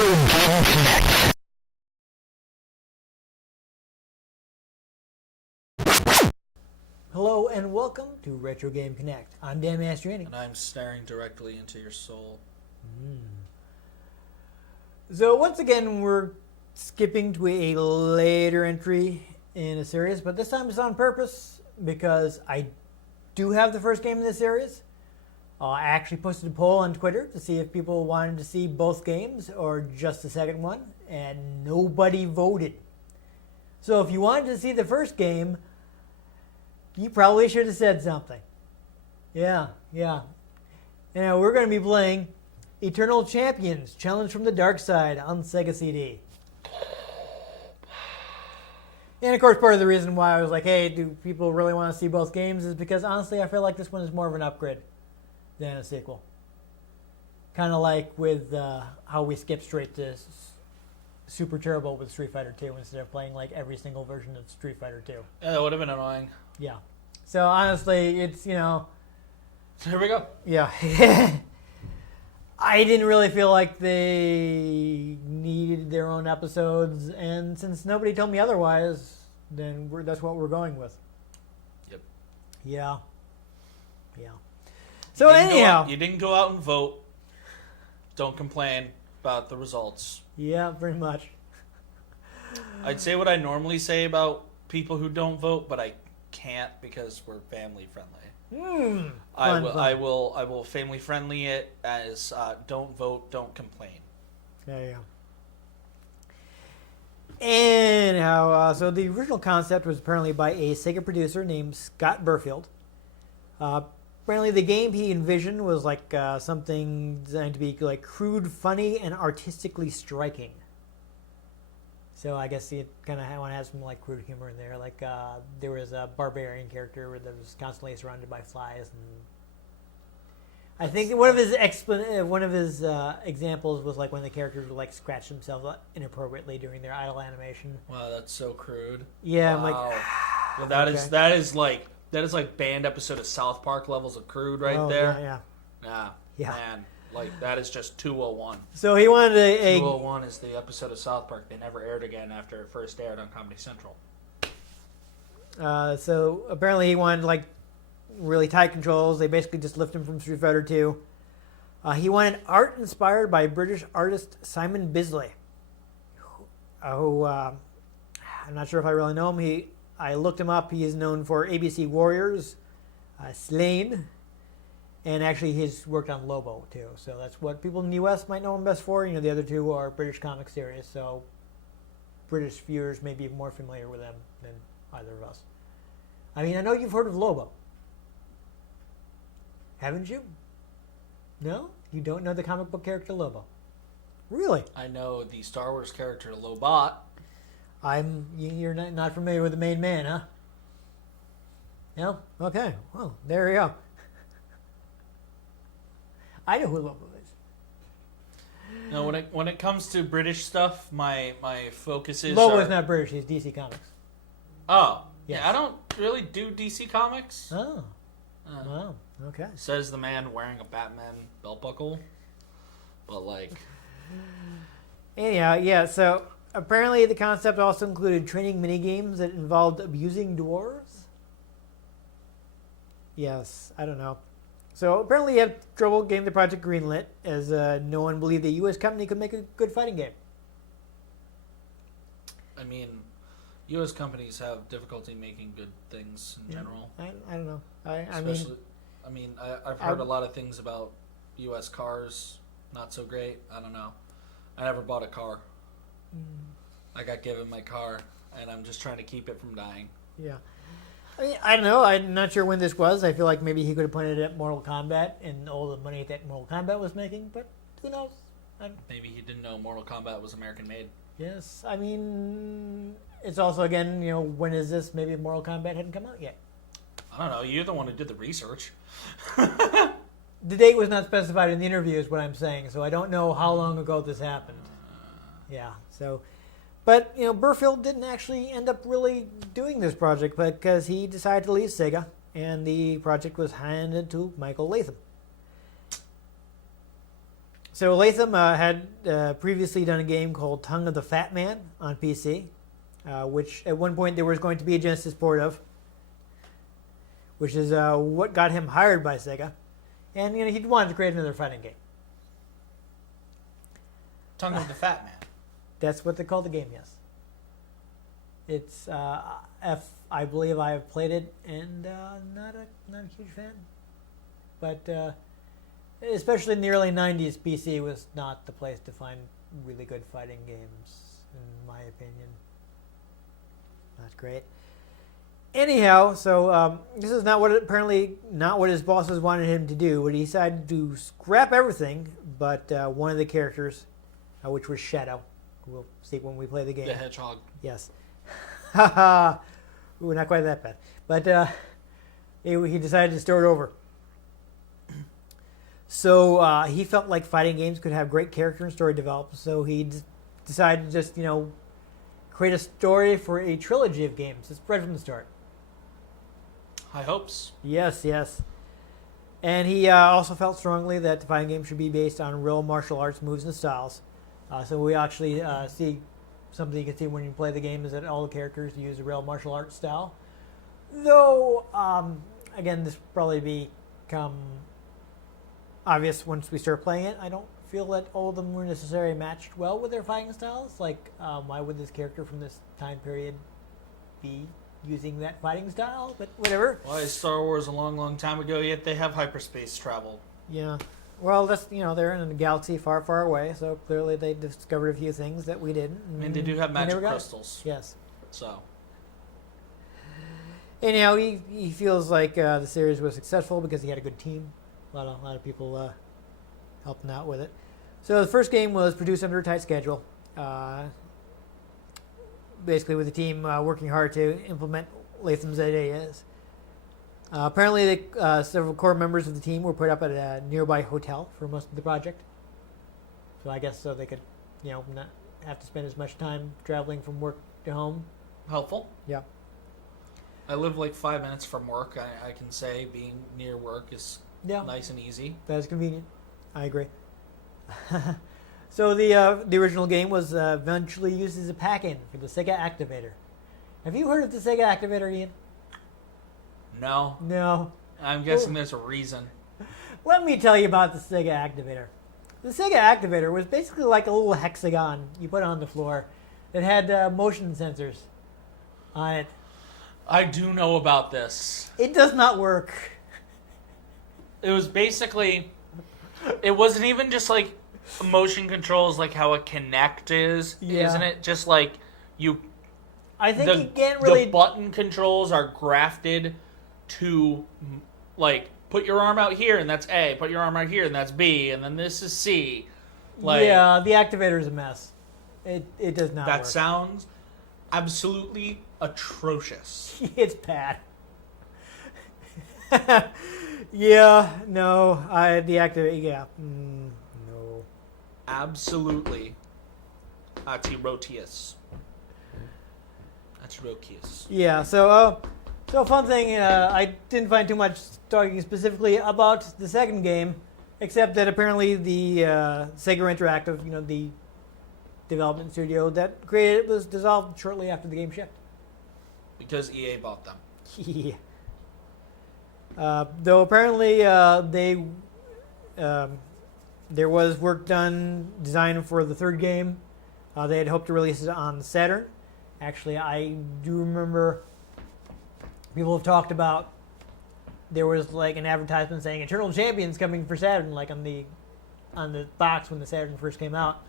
Game Connect. Hello and welcome to Retro Game Connect. I'm Dan Mastriani. And I'm staring directly into your soul. So once again, we're skipping to a later entry in a series, but this time it's on purpose because I do have the first game in this series. I actually posted a poll on Twitter to see if people wanted to see both games or just the second one, and nobody voted. So if you wanted to see the first game, you probably should have said something. Yeah. You know, we're going to be playing Eternal Champions, Challenge from the Dark Side on Sega CD. And of course, part of the reason why I was like, hey, do people really want to see both games is because honestly, I feel like this one is more of an upgrade than a sequel. Kind of like with how we skipped straight to Super Turbo with Street Fighter 2 instead of playing like every single version of Street Fighter 2. Yeah, that would have been annoying. Yeah. So honestly, it's, you know... So here we go. Yeah. I didn't really feel like they needed their own episodes, and since nobody told me otherwise, then that's what we're going with. Yep. Yeah. So anyhow... You didn't go out and vote. Don't complain about the results. Yeah, pretty much. I'd say what I normally say about people who don't vote, but I can't because we're family friendly. Fun. I will family friendly it as don't vote, don't complain. There you go. Anyhow, so the original concept was apparently by a Sega producer named Scott Butterfield. Apparently the game he envisioned was like something designed to be like crude, funny, and artistically striking. So I guess you kind of want to have some like crude humor in there. Like there was a barbarian character that was constantly surrounded by flies, and I think one of his examples was like when the characters would like scratch themselves inappropriately during their idle animation. Wow, that's so crude. Yeah, wow. I'm like, well, that okay. is like banned episode of South Park levels of crude right there. Yeah. Man, like that is just 201. So he wanted a 201 is the episode of South Park they never aired again after it first aired on Comedy Central. So apparently he wanted like really tight controls. They basically just lift him from Street Fighter 2. He wanted art inspired by British artist Simon Bisley, who I'm not sure if I really know him. I looked him up. He is known for ABC Warriors, Slane, and actually he's worked on Lobo too. So that's what people in the U.S. might know him best for. You know, the other two are British comic series, so British viewers may be more familiar with them than either of us. I mean, I know you've heard of Lobo. Haven't you? No? You don't know the comic book character Lobo? Really? I know the Star Wars character Lobot. You're not familiar with the main man, huh? No? Okay. Well, there you go. I know who Lobo is. No, when it comes to British stuff, my focus is Lobo is not British. He's DC Comics. Oh. Yes. Yeah, I don't really do DC Comics. Oh. Wow. Okay. Says the man wearing a Batman belt buckle. But like... Anyhow, yeah, so apparently the concept also included training minigames that involved abusing dwarves. Yes, I don't know. So apparently he had trouble getting the project greenlit, as no one believed a U.S. company could make a good fighting game. I mean, U.S. companies have difficulty making good things in general. I don't know. I've heard a lot of things about U.S. cars, not so great. I don't know. I never bought a car. I got given my car, and I'm just trying to keep it from dying. Yeah. I mean, I don't know. I'm not sure when this was. I feel like maybe he could have pointed at Mortal Kombat and all the money that Mortal Kombat was making, but who knows? Maybe he didn't know Mortal Kombat was American-made. Yes. I mean, it's also, again, you know, when is this? Maybe Mortal Kombat hadn't come out yet. I don't know. You're the one who did the research. The date was not specified in the interview is what I'm saying, so I don't know how long ago this happened. Yeah, so... But, you know, Butterfield didn't actually end up really doing this project because he decided to leave Sega, and the project was handed to Michael Latham. So Latham had previously done a game called Tongue of the Fat Man on PC, which at one point there was going to be a Genesis port of, which is what got him hired by Sega. And he wanted to create another fighting game. Tongue of the Fat Man. That's what they call the game, yes. It's I believe I have played it and not a huge fan. But especially in the early 90s, PC was not the place to find really good fighting games, in my opinion. Not great. Anyhow, so this is not what his bosses wanted him to do. But he decided to scrap everything, but one of the characters, which was Shadow. We'll see when we play the game. The Hedgehog. Yes. Haha. Ooh, not quite that bad. But he decided to start over. So he felt like fighting games could have great character and story development. So he decided to just, create a story for a trilogy of games. It's right from the start. High hopes. Yes, yes. And he also felt strongly that the fighting game should be based on real martial arts moves and styles. So we actually see something you can see when you play the game is that all the characters use a real martial arts style. Though, again, this will probably become obvious once we start playing it. I don't feel that all of them were necessarily matched well with their fighting styles. Like, why would this character from this time period be using that fighting style? But whatever. Why is Star Wars a long, long time ago, yet they have hyperspace travel? Yeah. Well, that's they're in a galaxy far, far away, so clearly they discovered a few things that we didn't. I mean, they do have magic crystals. Yes. So. Anyhow, he feels like the series was successful because he had a good team. A lot of people helping out with it. So the first game was produced under a tight schedule, basically with the team working hard to implement Latham's ideas. Apparently, several core members of the team were put up at a nearby hotel for most of the project. So I guess so they could, not have to spend as much time traveling from work to home. Helpful. Yeah. I live like 5 minutes from work. I can say being near work is nice and easy. That is convenient. I agree. So the original game was eventually used as a pack-in for the Sega Activator. Have you heard of the Sega Activator, Ian? No. No. I'm guessing there's a reason. Let me tell you about the Sega Activator. The Sega Activator was basically like a little hexagon you put on the floor that had motion sensors on it. I do know about this. It does not work. It was basically... It wasn't even just like motion controls like how a Kinect is, isn't it? Just like you... I think you can't really... The button controls are grafted to, like, put your arm out here and that's A, put your arm out here and that's B, and then this is C. Like, yeah, the Activator is a mess. It does not work. That sounds absolutely atrocious. It's bad. Yeah, no, the Activator, yeah, no. Absolutely atrocious. Atrocious. Yeah, so fun thing, I didn't find too much talking specifically about the second game, except that apparently the Sega Interactive, the development studio that created it, was dissolved shortly after the game shipped. Because EA bought them. Yeah. Though apparently there was work done, designed for the third game. They had hoped to release it on Saturn. Actually, I do remember people have talked about there was like an advertisement saying Eternal Champions coming for Saturn, like on the box when the Saturn first came out.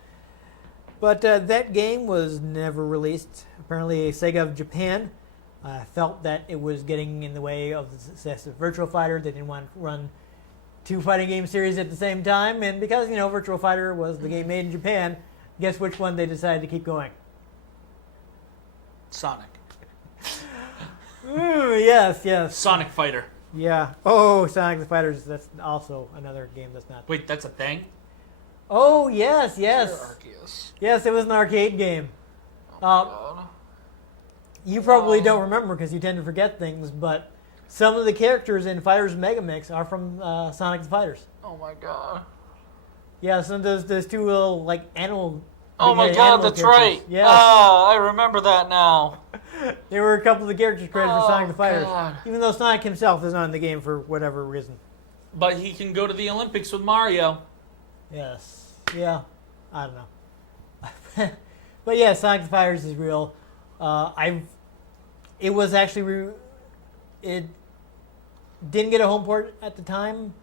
But that game was never released. Apparently, Sega of Japan felt that it was getting in the way of the success of Virtua Fighter. They didn't want to run two fighting game series at the same time, and because Virtua Fighter was the game made in Japan, guess which one they decided to keep going? Sonic. Yes. Sonic Fighter. Yeah. Oh, Sonic the Fighters. That's also another game that's not. Wait, that's a thing? Oh, yes. Arceus. Yes, it was an arcade game. Oh my God. You probably don't remember because you tend to forget things, but some of the characters in Fighters Mega Mix are from Sonic the Fighters. Oh my God. Yeah, so those two little like animal. Oh my big-headed god, animal that's characters. right. Yeah, Ah, I remember that now. there were a couple of the characters created for Sonic the Fighters. God. Even though Sonic himself is not in the game for whatever reason. But he can go to the Olympics with Mario. Yes. Yeah. I don't know. But yeah, Sonic the Fighters is real. It was actually it didn't get a home port at the time,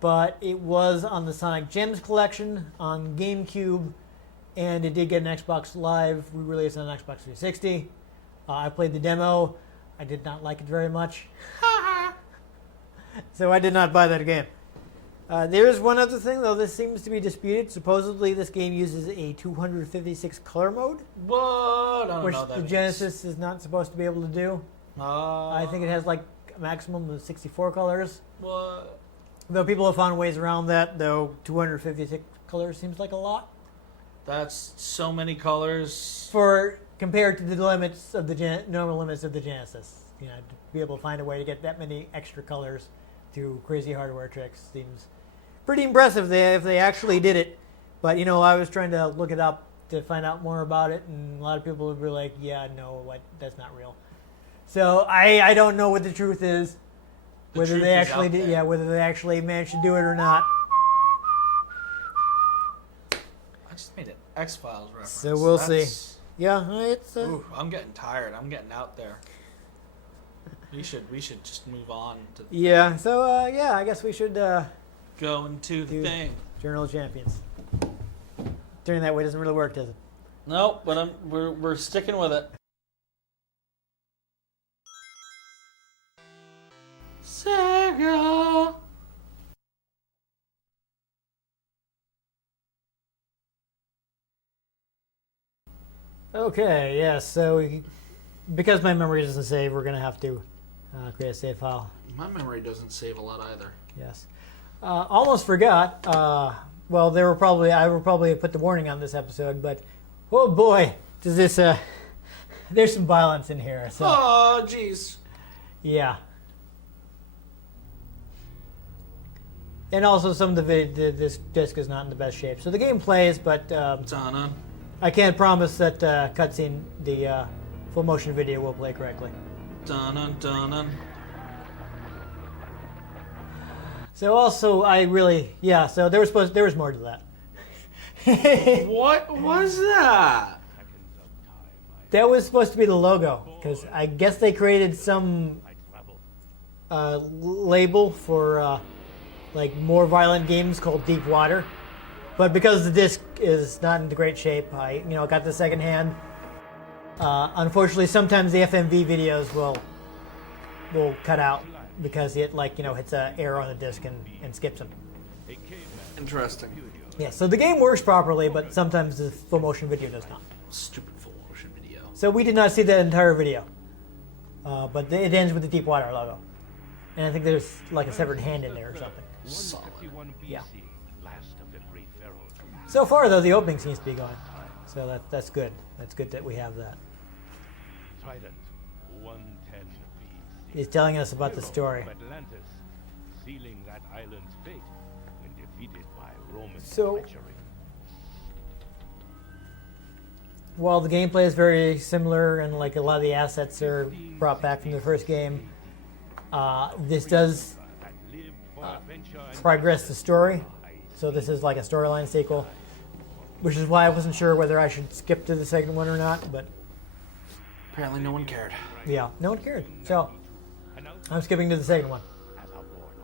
but it was on the Sonic Gems collection on GameCube, and it did get an Xbox Live re-release on Xbox 360. I played the demo. I did not like it very much, so I did not buy that game. There is one other thing, though. This seems to be disputed. Supposedly, this game uses a 256 color mode, What? I don't which know what that the means. Genesis is not supposed to be able to do. I think it has like a maximum of 64 colors. What? Though people have found ways around that, though 256 colors seems like a lot That's so many colors. for compared to the limits of the normal limits of the Genesis. You know, to be able to find a way to get that many extra colors through crazy hardware tricks seems pretty impressive if they actually did it. But, you know, I was trying to look it up to find out more about it, and a lot of people would be like, yeah, no, that's not real. So I don't know what the truth is, whether truth they is actually out did, there. yeah, whether they actually managed to do it or not. I just made an X-Files reference. So we'll see. That's- Yeah, it's Ooh, I'm getting tired. I'm getting out there. We should just move on to yeah. So yeah, I guess we should go into the Dude. thing. Journal of Champions. Doing that way doesn't really work, does it? Nope, but we're sticking with it. Sega. Okay, yeah, so because my memory doesn't save, we're going to have to create a save file. My memory doesn't save a lot either. Yes. Almost forgot. Well, I will probably put the warning on this episode, but oh boy, does this, there's some violence in here. So, Oh, jeez. yeah. And also some of this disc is not in the best shape. So the game plays, but Donna. I can't promise that cutscene, the full motion video will play correctly. Donna, Donna. So also, so there was more to that. What was that? That was supposed to be the logo, because I guess they created some label for like more violent games called Deep Water. But because the disc is not in great shape, I got the second hand. Unfortunately, sometimes the FMV videos will cut out because it hits an error on the disc and skips them. Interesting. Yeah, so the game works properly, but sometimes the full motion video does not. Stupid full motion video. So we did not see the entire video, but it ends with the Deep Water logo, and I think there's like a severed hand in there or something. Solid. Yeah. So far, though, the opening seems to be going, so that's good. That's good that we have that. Trident 110 BC. He's telling us about the story. Atlantis, sealing that island's fate when defeated by Roman So- treachery. While the gameplay is very similar and like a lot of the assets are brought back from the first game, this does That lived for adventure and progress the story. So this is like a storyline sequel, which is why I wasn't sure whether I should skip to the second one or not. But Apparently no one cared. yeah, no one cared. So I'm skipping to the second one. as a warlord.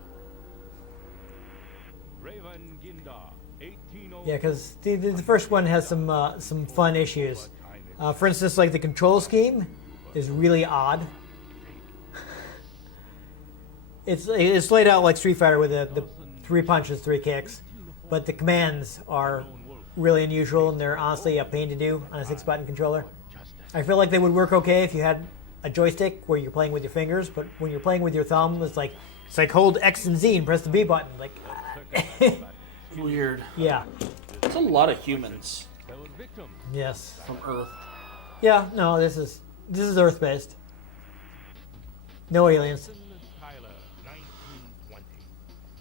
Raven Ginda, 1808. Yeah, because the first one has some fun issues. For instance, like the control scheme is really odd. It's laid out like Street Fighter with the 3 punches, 3 kicks, but the commands are really unusual and they're honestly a pain to do on a 6-button controller. I feel like they would work okay if you had a joystick where you're playing with your fingers, but when you're playing with your thumb, it's like hold X and Z and press the B button. Like, Weird. yeah, It's a lot of humans There was victims. yes, from Earth. yeah. No, this is Earth based. No aliens. Tyler, 1920.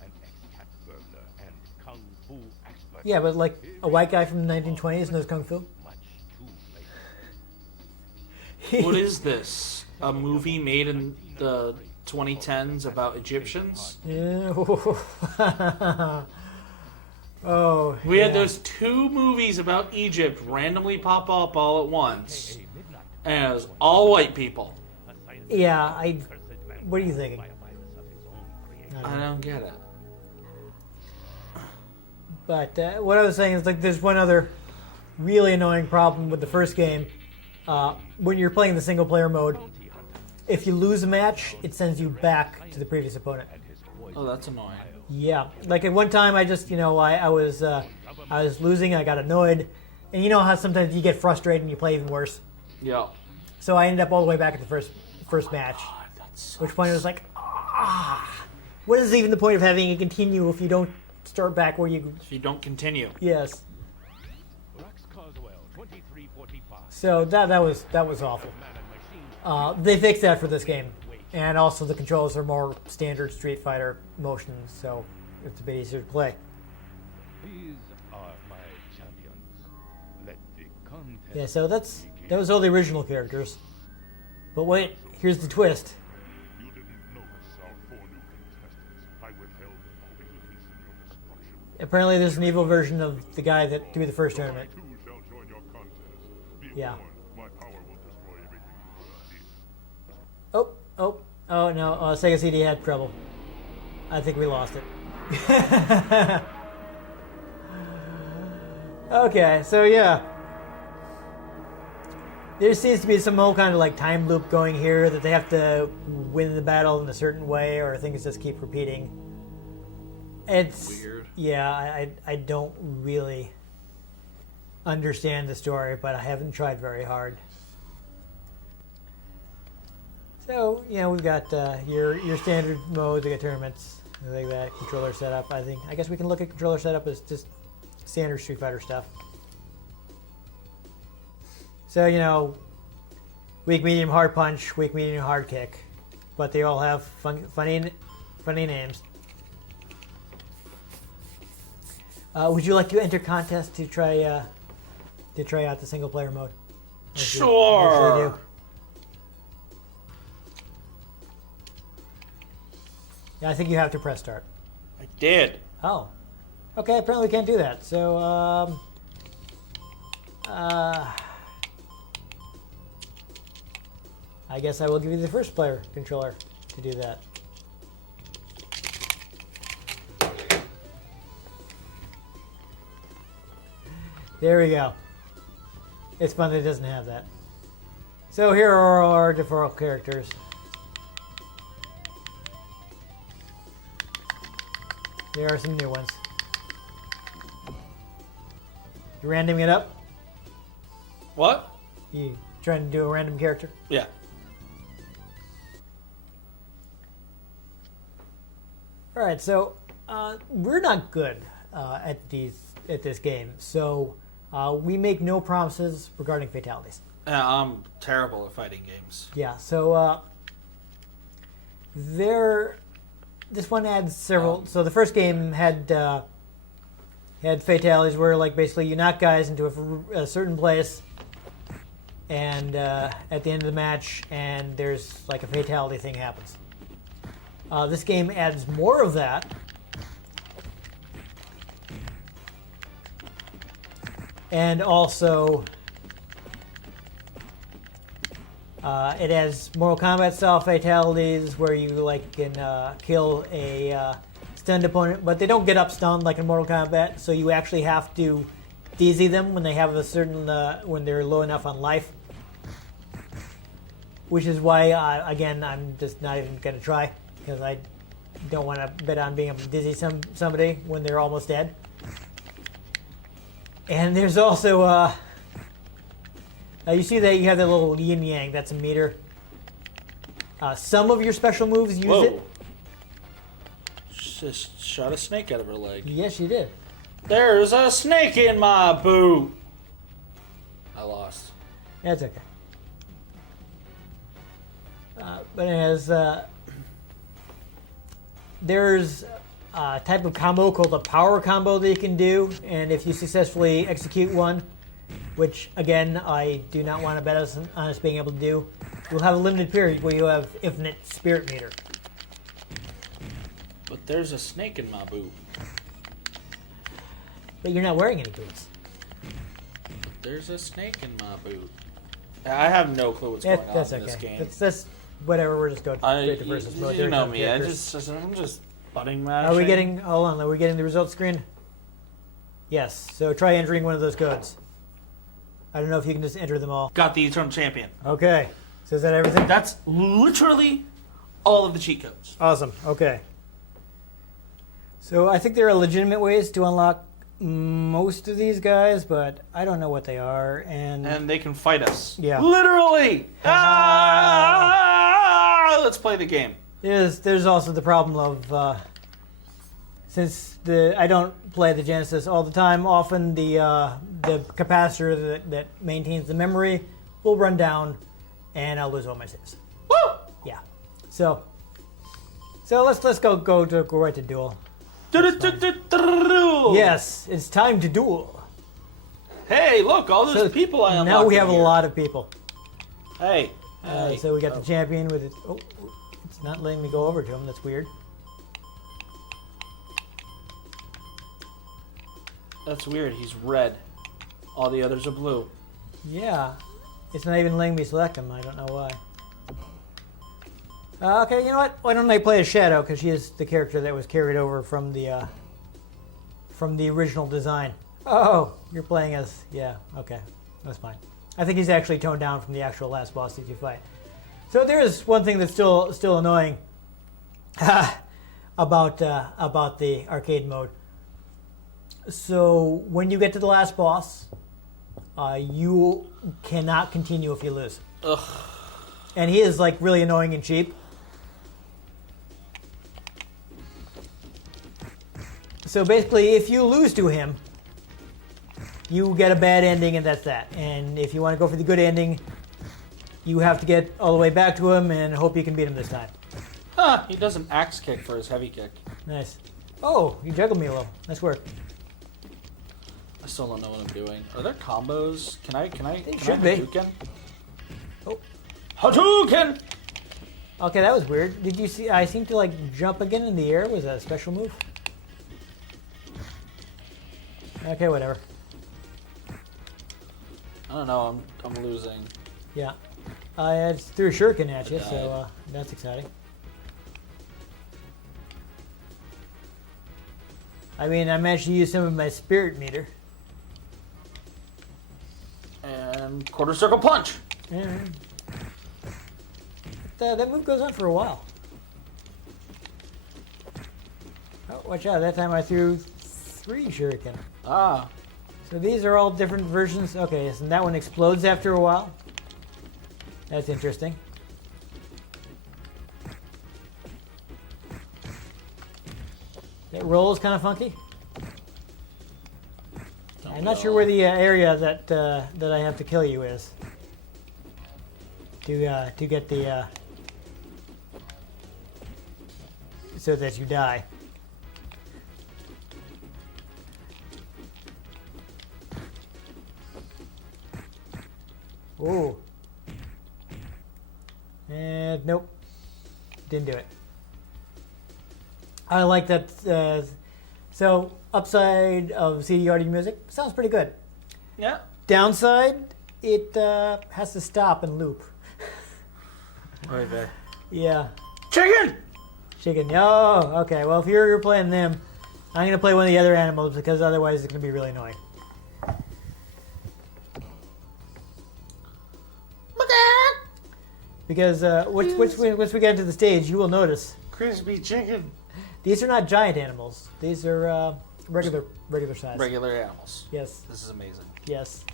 An ex-cat burglar and kung fu expert. Yeah, but like a white guy from the 1920s knows kung fu. Much too late. What is this? A movie made in the 2010s about Egyptians? Yeah. Oh. We had those 2 movies about Egypt randomly pop up all at once, and it was all white people. Yeah. What are you thinking? I don't get it. But what I was saying is, like, there's one other really annoying problem with the first game. When you're playing the single player mode, if you lose a match, it sends you back to the previous opponent. Oh, that's annoying. Yeah, like at one time, I just, I was losing, I got annoyed, and you know how sometimes you get frustrated and you play even worse. Yeah. So I ended up all the way back at the first match. God, that's Which point it was like, what is even the point of having it continue if you don't start back where you? If you don't continue. Yes. Rux Carswell, 2345. So that was awful. They fixed that for this game, and also the controls are more standard Street Fighter motions, so it's a bit easier to play. These are my champions. Let the contest Yeah, so that was all the original characters. But wait, here's the twist. You didn't notice our 4 new contestants. I withheld them hoping to hasten your destruction. Apparently, there's an evil version of the guy that threw the first I tournament. too shall join your contest. Be Yeah. warned, my power will destroy everything you see. Oh no, Sega CD had trouble. I think we lost it. Okay, so yeah. There seems to be some whole kind of like time loop going here that they have to win the battle in a certain way or things just keep repeating. It's weird. Yeah, I don't really understand the story, but I haven't tried very hard. So, we've got your standard modes, we got tournaments, things like that, controller setup. I guess we can look at controller setup as just standard Street Fighter stuff. So, weak, medium, hard punch, weak, medium, hard kick. But they all have funny names. Would you like to enter contest to try out the single player mode? Sure. Do. Yeah, I think you have to press start. I did. Oh. Okay, apparently we can't do that. So, I guess I will give you the first player controller to do that. There we go. It's fun that it doesn't have that. So here are our default characters. There are some new ones. You randoming it up? What? You trying to do a random character? Yeah. All right, so we're not good at this game, so we make no promises regarding fatalities. Yeah, I'm terrible at fighting games. Yeah, so this one adds several. So the first game had fatalities where, like, basically you knock guys into a certain place, and at the end of the match, and there's like a fatality thing happens. This game adds more of that. And also, it has Mortal Kombat style fatalities where you can kill a stunned opponent, but they don't get up stunned like in Mortal Kombat. So you actually have to DZ them when they have a certain when they're low enough on life. Which is why, again, I'm just not even going to try because I don't want to bet on being able to dizzy somebody when they're almost dead. And there's also, you see that you have that little yin yang, that's a meter. Some of your special moves use it. Just shot a snake out of her leg. Yes, you did. There's a snake in my boot. I lost. That's okay. But it has, there's type of combo called a power combo that you can do, and if you successfully execute one, which again I do not want to bet on us being able to do, you'll have a limited period where you have infinite spirit meter. But there's a snake in my boot. But you're not wearing any boots. There's a snake in my boot. I have no clue what's going on That's in okay. this game. That's whatever. We're just going straight to versus mode. You know me. I'm just butting mashing. Are we getting? Hold on. Are we getting the results screen? Yes. So try entering one of those codes. I don't know if you can just enter them all. Got the Eternal Champion. Okay. So is that everything? That's literally all of the cheat codes. Awesome. Okay. So I think there are legitimate ways to unlock most of these guys, but I don't know what they are, And they can fight us. Yeah. Literally! Let's play the game. There's also the problem of since I don't play the Genesis all the time, often the capacitor that maintains the memory will run down, and I'll lose all my saves. Woo! Yeah. So let's go right to duel. Yes, it's time to duel. Hey, look, all those people I unlocked. Now we have a here. lot of people. Hey. So we got the champion with it. Oh, it's not letting me go over to him. That's weird. That's weird. He's red. All the others are blue. Yeah, it's not even letting me select him. I don't know why. Okay, you know what? Why don't I play as Shadow, because she is the character that was carried over from the original design. Oh, you're playing as... Yeah, okay. That's fine. I think he's actually toned down from the actual last boss that you fight. So there is one thing that's still annoying about the arcade mode. So when you get to the last boss, you cannot continue if you lose. Ugh. And he is like really annoying and cheap. So basically, if you lose to him, you get a bad ending, and that's that. And if you want to go for the good ending, you have to get all the way back to him and hope you can beat him this time. Huh, he does an axe kick for his heavy kick. Nice. Oh, you juggled me a little. Nice work. I still don't know what I'm doing. Are there combos? Can I should be. Hadouken? Oh. Hadouken! Okay, that was weird. Did you see? I seem to like jump again in the air. Was that a special move? Okay, whatever. I don't know. I'm losing. Yeah. I threw a shuriken at you, so that's exciting. I mean, I managed to use some of my spirit meter. And quarter circle punch. Yeah. That move goes on for a while. Oh, watch out. That time I threw 3 shuriken. Ah. So these are all different versions. Okay, so that one explodes after a while. That's interesting. That roll is kind of funky. I'm not sure where the area that I have to kill you is to get the so that you die. Oh. And nope. Didn't do it. I like that. So, upside of CD audio music sounds pretty good. Yeah. Downside, it has to stop and loop. Right there. Yeah. Chicken! Chicken. Oh, okay. Well, if you're playing them, I'm going to play one of the other animals because otherwise it's going to be really annoying. Because once we get into the stage, you will notice Crispy chicken. these are not giant animals. These are regular size. Regular animals. Yes. This is amazing. Yes.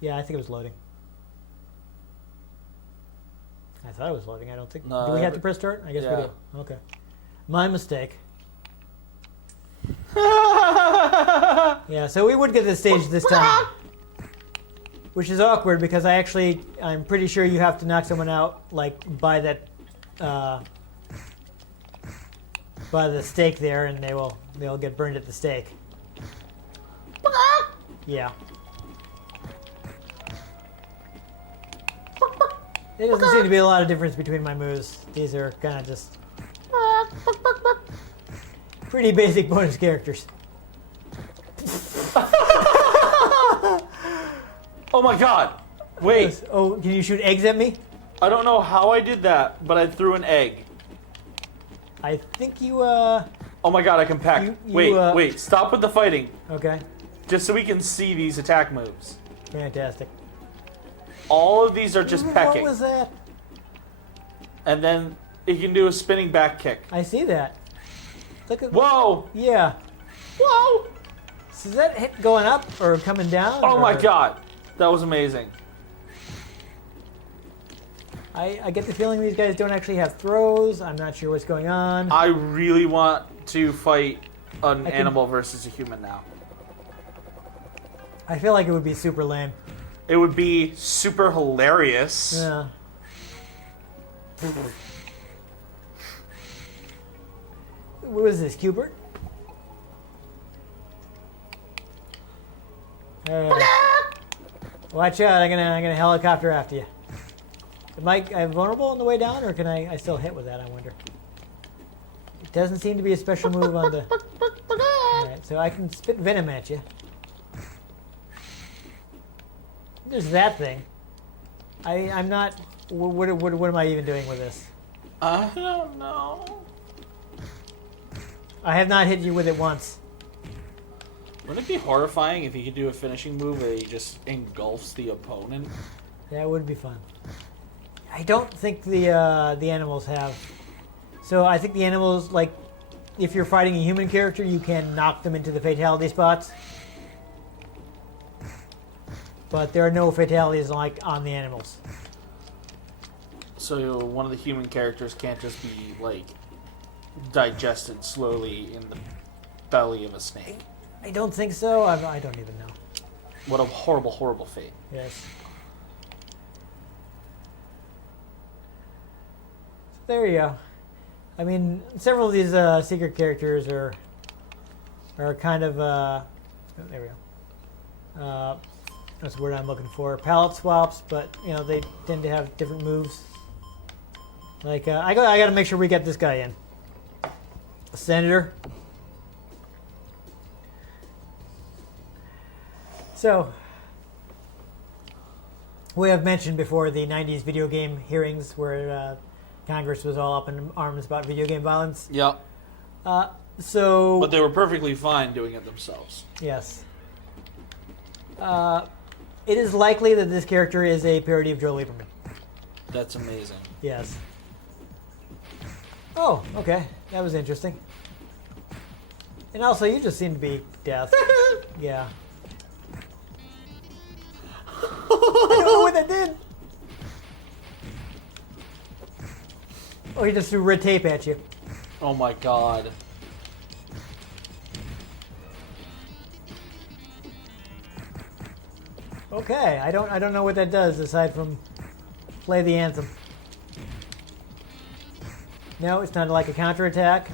Yeah, I think it was loading. I thought it was loading. I don't think. No, do we have to press start? I guess we do. Okay. My mistake. Yeah, so we would get to the stage this time. Which is awkward because I'm pretty sure you have to knock someone out like by that by the stake there, and they'll get burned at the stake. Yeah. There doesn't seem to be a lot of difference between my moves. These are kind of just pretty basic bonus characters. Oh my god! Wait, Oh, can you shoot eggs at me? I don't know how I did that, but I threw an egg. I think you, Oh my god, I can peck. You- Wait, stop with the fighting. Okay. Just so we can see these attack moves. Fantastic. All of these are just pecking. What was that? And then you can do a spinning back kick. I see that. Look at. Whoa! Yeah. Whoa! So is that hit going up or coming down? Oh my or- god. That was amazing. I get the feeling these guys don't actually have throws. I'm not sure what's going on. I really want to fight an I can- animal versus a human now. I feel like it would be super lame. It would be super hilarious. Yeah. What is this, Cubert? Watch out! I'm gonna helicopter after you. Am I vulnerable on the way down, or can I still hit with that? I wonder. It doesn't seem to be a special move on the. All right, so I can spit venom at you. There's that thing. I'm not. What am I even doing with this? I don't know. I have not hit you with it once. Wouldn't it be horrifying if he could do a finishing move where he just engulfs the opponent? That would be fun. I don't think the animals have. So I think the animals, like, if you're fighting a human character, you can knock them into the fatality spots. But there are no fatalities like on the animals. So one of the human characters can't just be, like, digested slowly in the belly of a snake. I don't think so. I don't even know. What a horrible, horrible fate. Yes. There you go. I mean, several of these secret characters are kind of there we go. That's the word I'm looking for. Palette swaps, but you know they tend to have different moves. Like I got to make sure we get this guy in. A senator. So, we have mentioned before the 90s video game hearings where Congress was all up in arms about video game violence. Yep. So, But they were perfectly fine doing it themselves. yes. It is likely that this character is a parody of Joe Lieberman. That's amazing. Yes. Oh, okay. That was interesting. And also, you just seem to be death. Yeah. I don't know what that did. Oh, he just threw red tape at you. Oh my god. Okay, I don't know what that does aside from play the anthem. No, it's not like a counterattack.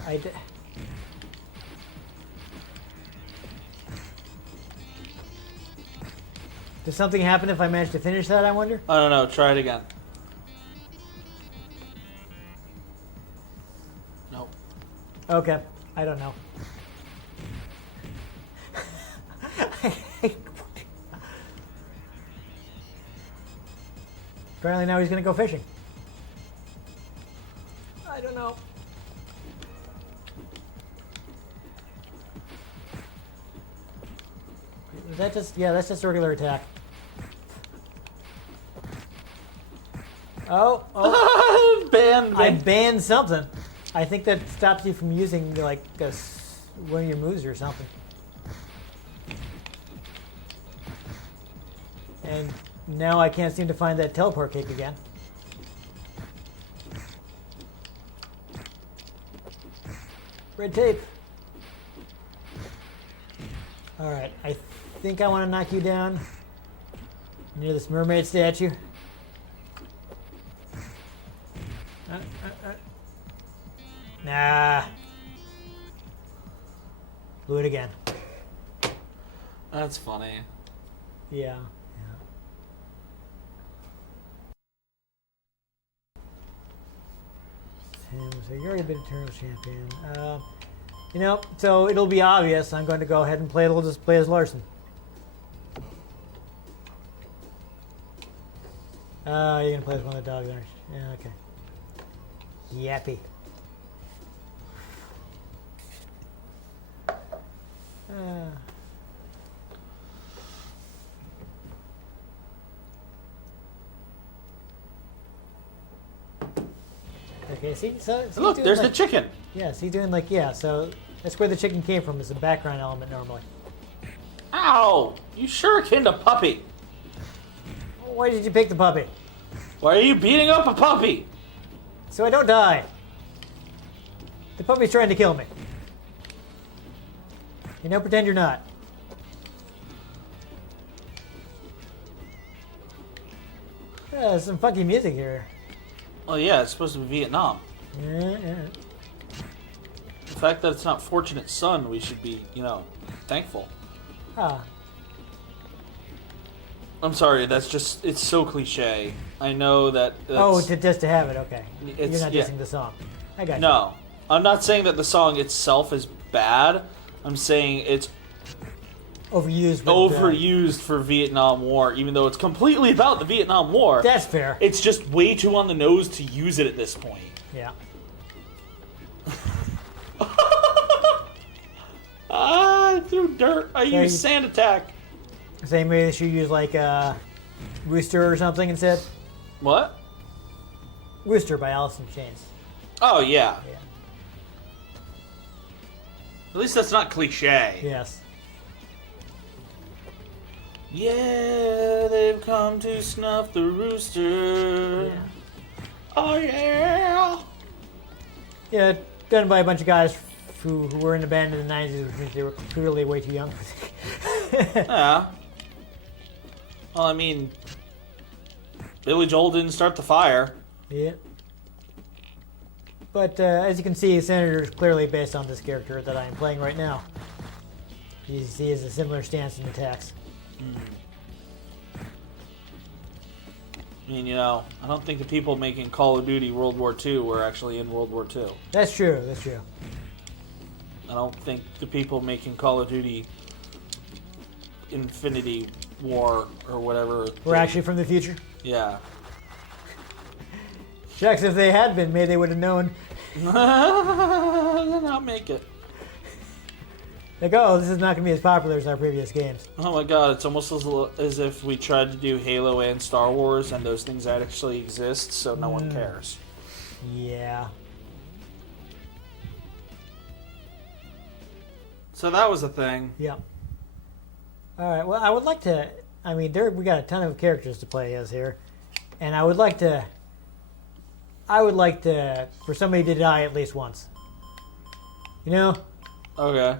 Does something happen if I manage to finish that, I wonder? I don't know. Try it again. Nope. Okay, I don't know. Apparently now he's going to go fishing. I don't know. Is that just... Yeah, that's just a regular attack. Oh. Ban I thing. banned something. I think that stops you from using, like, one of your moves or something. And now I can't seem to find that teleport kick again. Red tape. Alright, I think I want to knock you down near this mermaid statue. Nah. Blew it again. That's funny. Yeah. So you already been Eternal Champion. So it'll be obvious. I'm going to go ahead and play. It'll just play as Larson. You're gonna play as one of the dogs, aren't you? Yeah, okay. Yappy. Okay, see, so Look, there's the chicken. Yeah, so he's doing like, yeah, so that's where the chicken came from, is a background element normally. Ow! You shurikened a puppy. Why did you pick the puppy? Why are you beating up a puppy? So I don't die. The puppy's trying to kill me. Pretend you're not. Yeah, there's some funky music here. Oh yeah, it's supposed to be Vietnam. Yeah. The fact that it's not Fortunate Son, we should be, thankful. Ah. I'm sorry, it's so cliche. I know that Oh, just to have it, okay. You're not yeah. dissing the song. I got you. No. I'm not saying that the song itself is bad. I'm saying it's overused for Vietnam War, even though it's completely about the Vietnam War. That's fair. It's just way too on the nose to use it at this point. Yeah. I threw dirt. I used sand attack. Same way they should use like Rooster or something instead. What? Rooster by Alice in Chains. Oh, yeah. Yeah. At least that's not cliche. Yes. Yeah, they've come to snuff the rooster. Yeah. Oh, yeah. Yeah, done by a bunch of guys who were in the band in the 90s, which means they were clearly way too young. Yeah. Well, I mean, Billy Joel didn't start the fire. Yeah. But as you can see, Senator is clearly based on this character that I am playing right now. He has a similar stance in attacks. I mean, I don't think the people making Call of Duty World War II were actually in World War II. That's true, that's true. I don't think the people making Call of Duty Infinity War or whatever. We're actually from the future? Yeah. Shucks, if they had been, maybe they would have known. Then I'll make it. Like, oh, this is not going to be as popular as our previous games. Oh my god, it's almost as if we tried to do Halo and Star Wars and those things actually exist, so no one cares. Yeah. So that was a thing. Yeah. All right, well, I would like to... I mean, we got a ton of characters to play as here. And I would like to... for somebody to die at least once. Okay.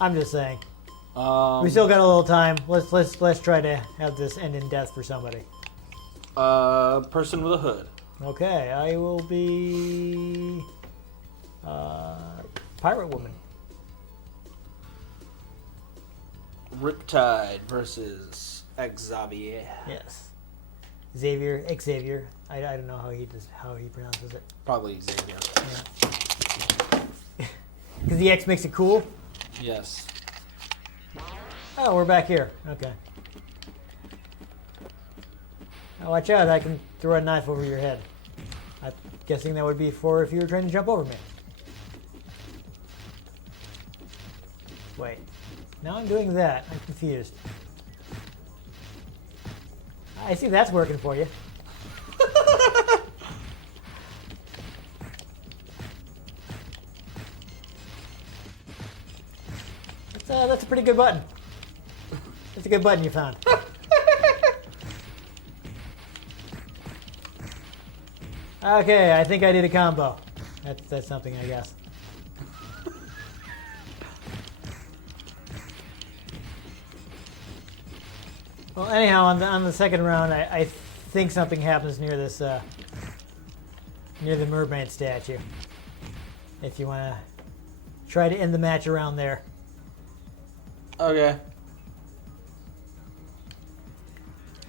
I'm just saying. We still got a little time. Let's try to have this end in death for somebody. Person with a hood. Okay, I will be Pirate Woman. Riptide versus Xavier. Yes. Xavier. I don't know how he pronounces it. Probably Xavier. Yeah. Because the X makes it cool. Yes. Oh, we're back here. Okay. Now watch out, I can throw a knife over your head. I'm guessing that would be for if you were trying to jump over me. Wait. Now I'm doing that. I'm confused. I see that's working for you. That's a pretty good button. That's a good button you found. Okay, I think I did a combo. That's something, I guess. Well, anyhow, on the second round, I think something happens near this near the mermaid statue. If you want to try to end the match around there. Okay.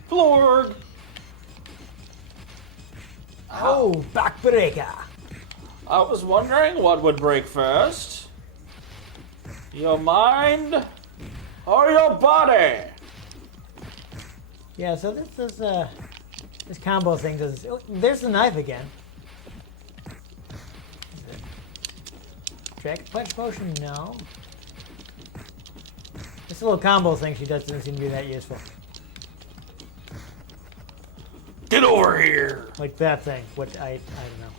Florg! Oh, backbreaker. I was wondering what would break first. Your mind or your body? Yeah, so this combo thing does. Oh, there's the knife again. Track punch motion? No. This little combo thing she does doesn't seem to be that useful. Get over here! Like that thing. What I don't know.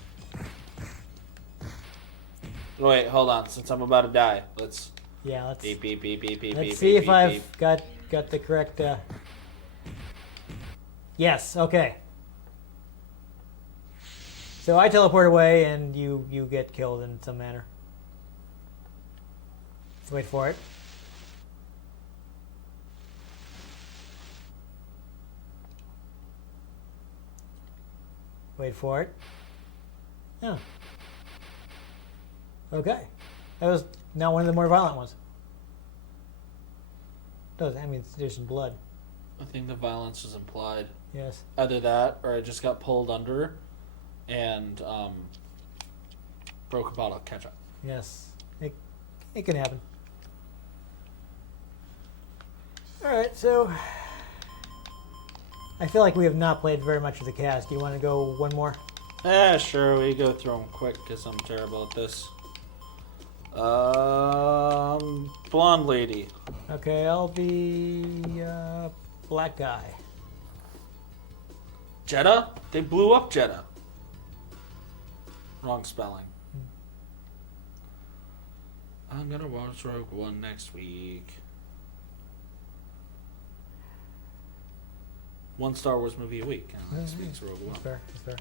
Wait, hold on. Since I'm about to die, let's Yeah, let's beep beep beep beep beep. let's beep, see beep, if I've beep. got the correct. Yes. Okay. So I teleport away, and you get killed in some manner. Let's wait for it. Wait for it. Oh. Okay. That was not one of the more violent ones. Does I mean there's some blood. I think the violence is implied. Yes. Either that, or I just got pulled under, and broke a bottle of ketchup. Yes. It can happen. Alright, so I feel like we have not played very much of the cast. Do you want to go one more? Sure, we go through them quick because I'm terrible at this. Blonde lady. Okay, I'll be black guy. Jeddah? They blew up Jeddah. Wrong spelling. I'm gonna watch Rogue One next week. One Star Wars movie a week. And next week's Rogue One. That's fair. That's fair.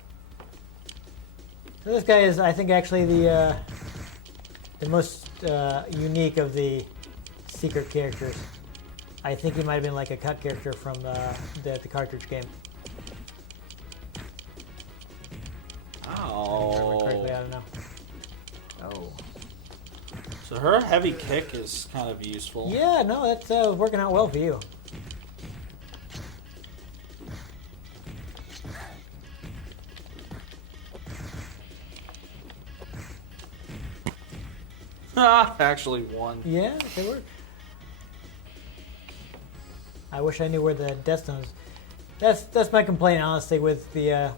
So this guy is, I think, actually the most unique of the secret characters. I think he might have been like a cut character from the cartridge game. If I remember correctly, I Ow. don't know. Oh. So her heavy kick is kind of useful. Yeah, no, that's working out well for you. Actually won. Yeah, they work. I wish I knew where the death stones. That's my complaint, honestly, with the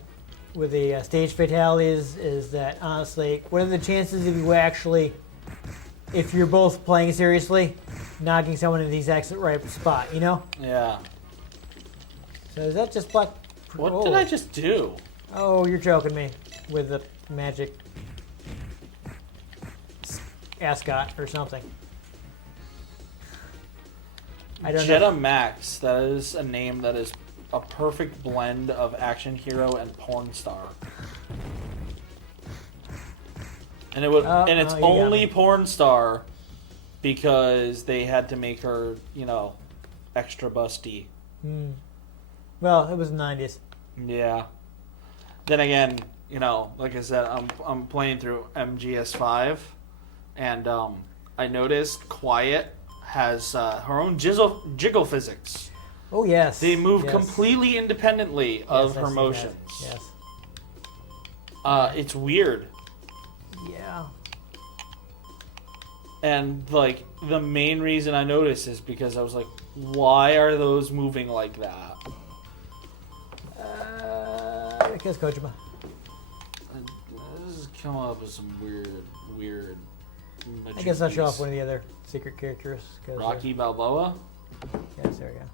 stage fatalities. Is that honestly, what are the chances of you actually, if you're both playing seriously, knocking someone in the exact right spot? You know. Yeah. So is that just black? What did I just do? Oh, you're joking me with the magic ascot or something. I don't Jeddah know. Max. That is a name that is a perfect blend of action hero and porn star. And it was, and it's you got only me. porn star because they had to make her, extra busty. Well, it was the 90s. Yeah. Then again, like I said, I'm playing through MGS5, and I noticed Quiet has her own jiggle physics. Oh yes. They move yes. completely independently of Yes, I've her seen motions. that. Yes. It's weird. Yeah. And like the main reason I noticed is because I was like, why are those moving like that? Because Kojima. This is coming up with some weird. I guess I'll show off one of the other secret characters. Rocky Balboa. Yes, there we go.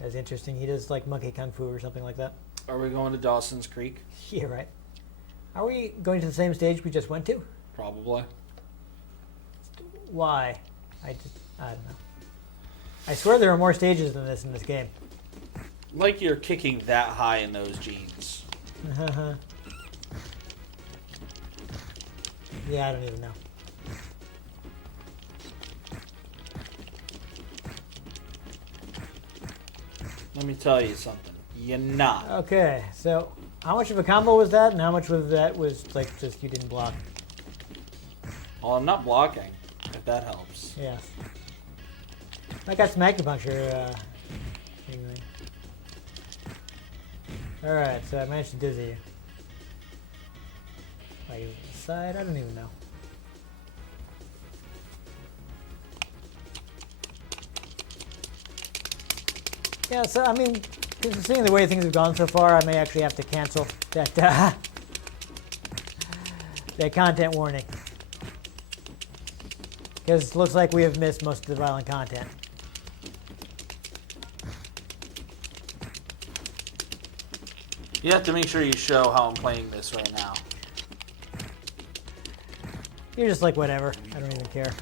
That's interesting. He does like monkey kung fu or something like that. Are we going to Dawson's Creek? Yeah, right. Are we going to the same stage we just went to? Probably. Why? I don't know. I swear there are more stages than this in this game. Like you're kicking that high in those jeans. Yeah, I don't even know. Let me tell you something. You're not. Okay, so how much of a combo was that, and how much of that was like just you didn't block? Well, I'm not blocking, if that helps. Yeah. I got some acupuncture. Anyway. Alright, so I managed to dizzy you. Like, side? I don't even know. Yeah, so, I mean, seeing the way things have gone so far, I may actually have to cancel that, that content warning. Because it looks like we have missed most of the violent content. You have to make sure you show how I'm playing this right now. You're just like, whatever. I don't even care.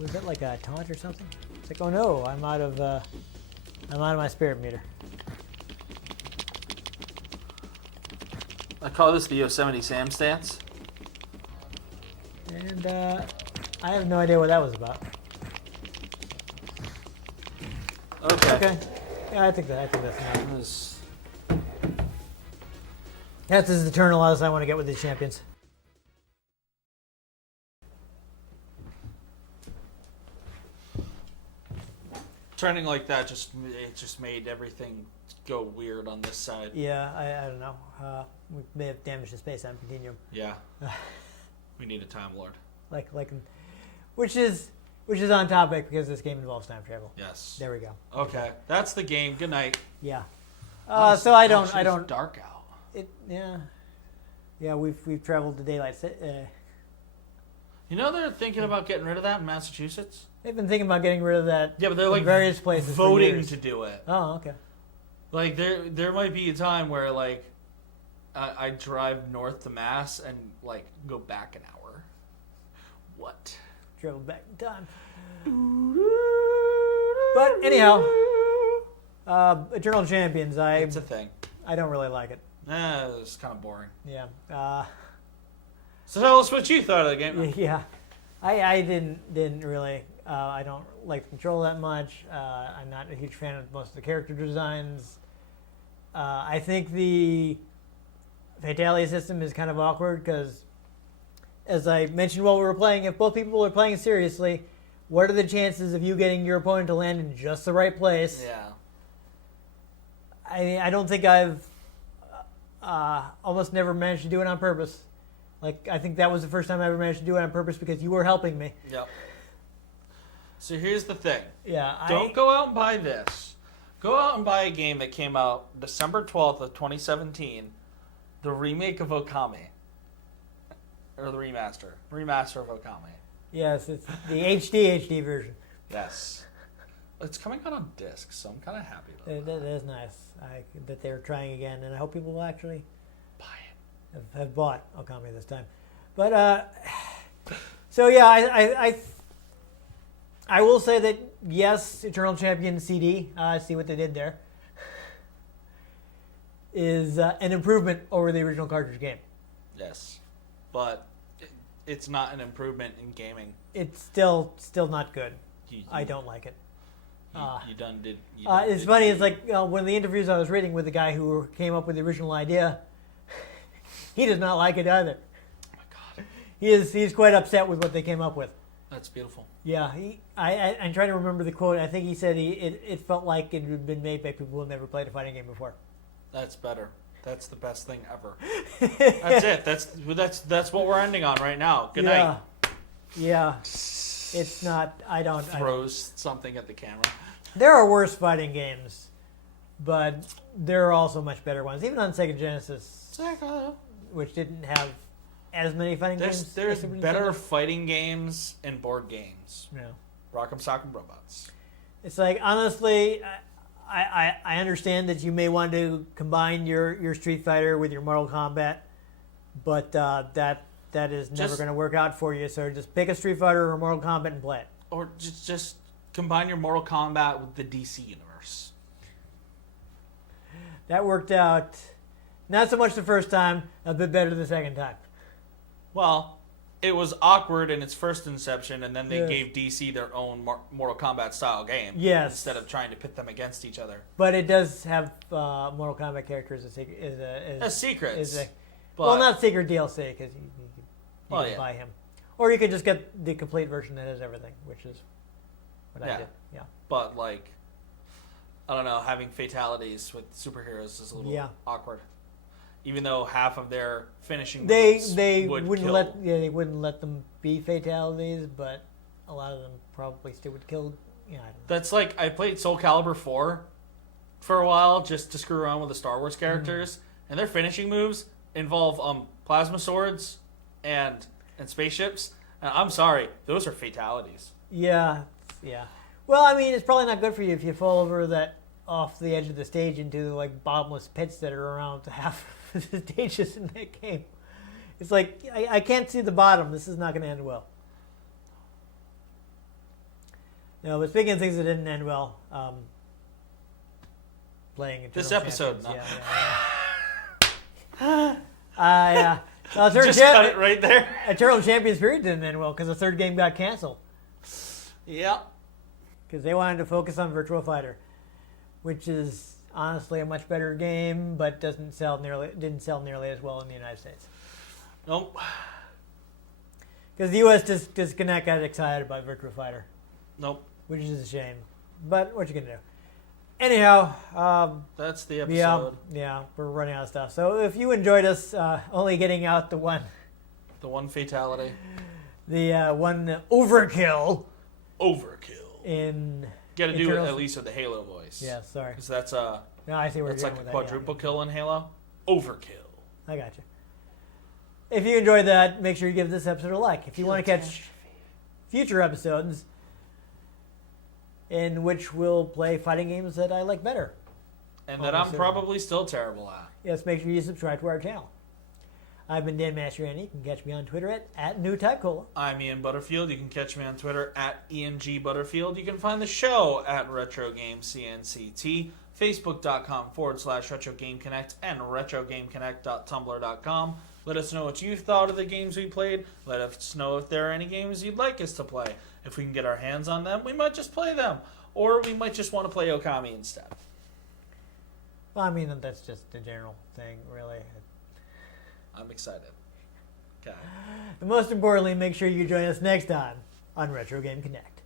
Was that like a taunt or something? It's like, oh no, I'm out of my spirit meter. I call this the Yosemite Sam stance. And I have no idea what that was about. Okay. Okay. Yeah, I think that's enough. This- That's as eternal as I want to get with these champions. Turning like that just made everything go weird on this side. Yeah, I don't know. We may have damaged the space-time continuum. Yeah. We need a Time Lord. Which is on topic because this game involves time travel. Yes. There we go. Okay, that's the game. Good night. Yeah. Honestly, So I gosh, don't. It's dark out. Yeah. We've traveled to daylight. You know they're thinking about getting rid of that in Massachusetts. They've been thinking about getting rid of that. Yeah, but they're in like various places for voting years. to do it. Oh, okay. Like there might be a time where like I drive north to Mass and like go back an hour. What? Travel back in time. But anyhow, Eternal Champions. It's a thing. I don't really like it. It's kind of boring. Yeah. So tell us what you thought of the game. Yeah. I didn't really. I don't like the control that much. I'm not a huge fan of most of the character designs. I think the fatality system is kind of awkward because, as I mentioned while we were playing, if both people are playing seriously, what are the chances of you getting your opponent to land in just the right place? Yeah. I don't think I've almost never managed to do it on purpose. Like, I think that was the first time I ever managed to do it on purpose because you were helping me. Yep. So here's the thing. Yeah. Don't go out and buy this. Go out and buy a game that came out December 12th of 2017, the remake of Okami. Or the remaster. Remaster of Okami. Yes, it's the HD version. Yes. It's coming out on disc, so I'm kind of happy about That is nice that they're trying again, and I hope people will actually buy it. have bought Okami this time. But, so yeah, I will say that, yes, Eternal Champion CD, I see what they did there, is an improvement over the original cartridge game. Yes. But it's not an improvement in gaming. It's still not good. You I don't like it. you done did. It's funny. It's like one of the interviews I was reading with the guy who came up with the original idea. He does not like it either. Oh my god. He's quite upset with what they came up with. That's beautiful. Yeah, I'm trying to remember the quote. I think he said it felt like it had been made by people who had never played a fighting game before. That's better. That's the best thing ever. That's it. That's what we're ending on right now. Good night. Yeah. It's not. I don't. Throws something at the camera. There are worse fighting games, but there are also much better ones. Even on Sega Genesis, Sega. which didn't have as many fighting games. There's as Super better Nintendo. fighting games and board games. Yeah. Rock'em Sock'em Robots. It's like, honestly, I understand that you may want to combine your Street Fighter with your Mortal Kombat, but that is never going to work out for you. So just pick a Street Fighter or Mortal Kombat and play it. Or just combine your Mortal Kombat with the DC universe. That worked out not so much the first time, a bit better the second time. Well, it was awkward in its first inception, and then they Yes. gave DC their own Mortal Kombat style game. Yes. Instead of trying to pit them against each other. But it does have Mortal Kombat characters as Secrets. well, but- not secret DLC because you Well, can yeah. buy him, or you could just get the complete version that has everything, which is what I Yeah. did. Yeah. But like, I don't know, having fatalities with superheroes is a little awkward. Even though half of their finishing moves They would wouldn't kill. they wouldn't let them be fatalities, but a lot of them probably still would kill. I don't know. That's like I played Soul Calibur 4 for a while just to screw around with the Star Wars characters, and their finishing moves involve plasma swords and spaceships. And I'm sorry, those are fatalities. Yeah. Well, I mean, it's probably not good for you if you fall over off the edge of the stage into the like bottomless pits that are around half of the stages in that game. It's like I can't see the bottom. This is not going to end well. No, but speaking of things that didn't end well, playing Eternal This episode, Champions, no. yeah. Just cut it right there. Eternal Champions period didn't end well because the third game got canceled Yeah. because they wanted to focus on Virtua Fighter, which is honestly a much better game, but didn't sell nearly as well in the United States. Nope. Because the U.S. disconnect got excited about Virtua Fighter, Nope. which is a shame. But what you gonna do? Anyhow, That's the episode. yeah, we're running out of stuff. So if you enjoyed us only getting out the one fatality. the one overkill Overkill. in Got to do it Eternal- at least with the Halo voice. Yeah, sorry. Because that's a No, I see where that's you're like going a with that. quadruple kill in Halo. Overkill. I got you. If you enjoyed that, make sure you give this episode a like. If you want to catch future episodes in which we'll play fighting games that I like better. And that I'm probably still terrible at. Yes, make sure you subscribe to our channel. I've been Dan Mastriani. You can catch me on Twitter at NewTypeCola. I'm Ian Butterfield. You can catch me on Twitter at ENG Butterfield. You can find the show at RetroGameCNCT, Facebook.com/RetroGameConnect, and RetroGameConnect.tumblr.com. Let us know what you thought of the games we played. Let us know if there are any games you'd like us to play. If we can get our hands on them, we might just play them. Or we might just want to play Okami instead. Well, I mean, that's just a general thing, really. I'm excited. Okay. And most importantly, make sure you join us next time on Retro Game Connect.